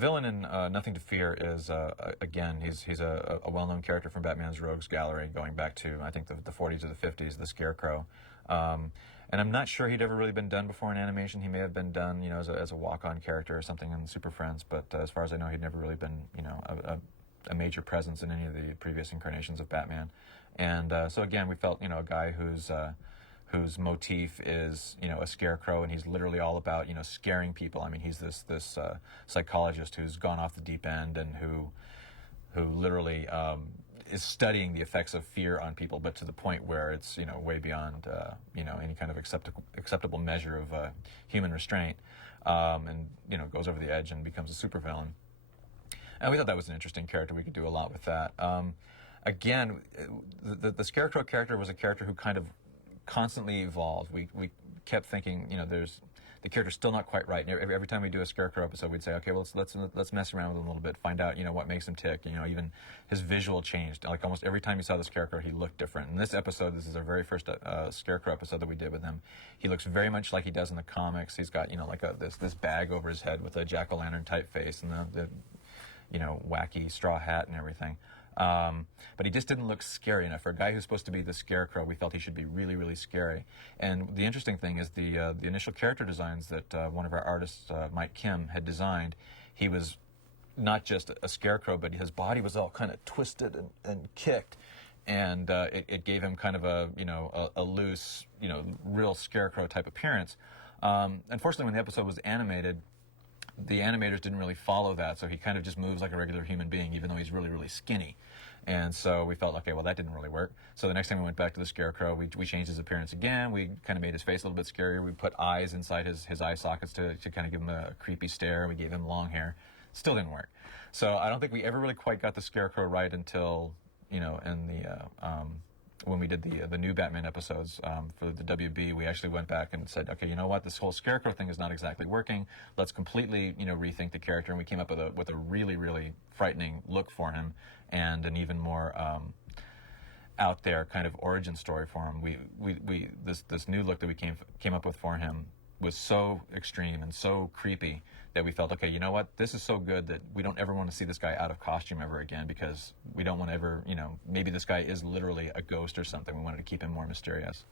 villain in Nothing to Fear is again he's a well-known character from Batman's Rogues Gallery going back to I think the 40s or the 50s, the Scarecrow. And I'm not sure he'd ever really been done before in animation. He may have been done, as a walk-on character or something in Super Friends, but as far as I know, he'd never really been, a major presence in any of the previous incarnations of Batman. And so again, we felt, a guy whose motif is, a scarecrow, and he's literally all about, scaring people. I mean, he's this psychologist who's gone off the deep end and who literally is studying the effects of fear on people, but to the point where it's way beyond any kind of acceptable measure of human restraint, and goes over the edge and becomes a supervillain. And we thought that was an interesting character. We could do a lot with that. Again, the Scarecrow character was a character who kind of constantly evolved. We kept thinking, the character's still not quite right. And every time we do a Scarecrow episode, we'd say, okay, well, let's mess around with him a little bit, find out, what makes him tick. Even his visual changed. Like almost every time you saw the Scarecrow, he looked different. In this episode, this is our very first Scarecrow episode that we did with him. He looks very much like he does in the comics. He's got, like this bag over his head with a jack-o'-lantern type face and the wacky straw hat and everything. But he just didn't look scary enough. For a guy who's supposed to be the Scarecrow, we felt he should be really, really scary. And the interesting thing is the initial character designs that one of our artists, Mike Timm, had designed, he was not just a Scarecrow, but his body was all kind of twisted and kicked. And it gave him kind of a loose, real Scarecrow type appearance. Unfortunately, when the episode was animated, the animators didn't really follow that, so he kind of just moves like a regular human being, even though he's really, really skinny. And so we felt, okay, well, that didn't really work. So the next time we went back to the Scarecrow, we changed his appearance again. We kind of made his face a little bit scarier. We put eyes inside his eye sockets to kind of give him a creepy stare. We gave him long hair. Still didn't work. So I don't think we ever really quite got the Scarecrow right until, in the when we did the new Batman episodes for the WB, we actually went back and said, okay, you know what, this whole Scarecrow thing is not exactly working. Let's completely, rethink the character. And we came up with a really, really frightening look for him and an even more out there kind of origin story for him. This new look that we came up with for him was so extreme and so creepy that we felt, okay, you know what, this is so good that we don't ever want to see this guy out of costume ever again, because we don't want to ever, maybe this guy is literally a ghost or something. We wanted to keep him more mysterious.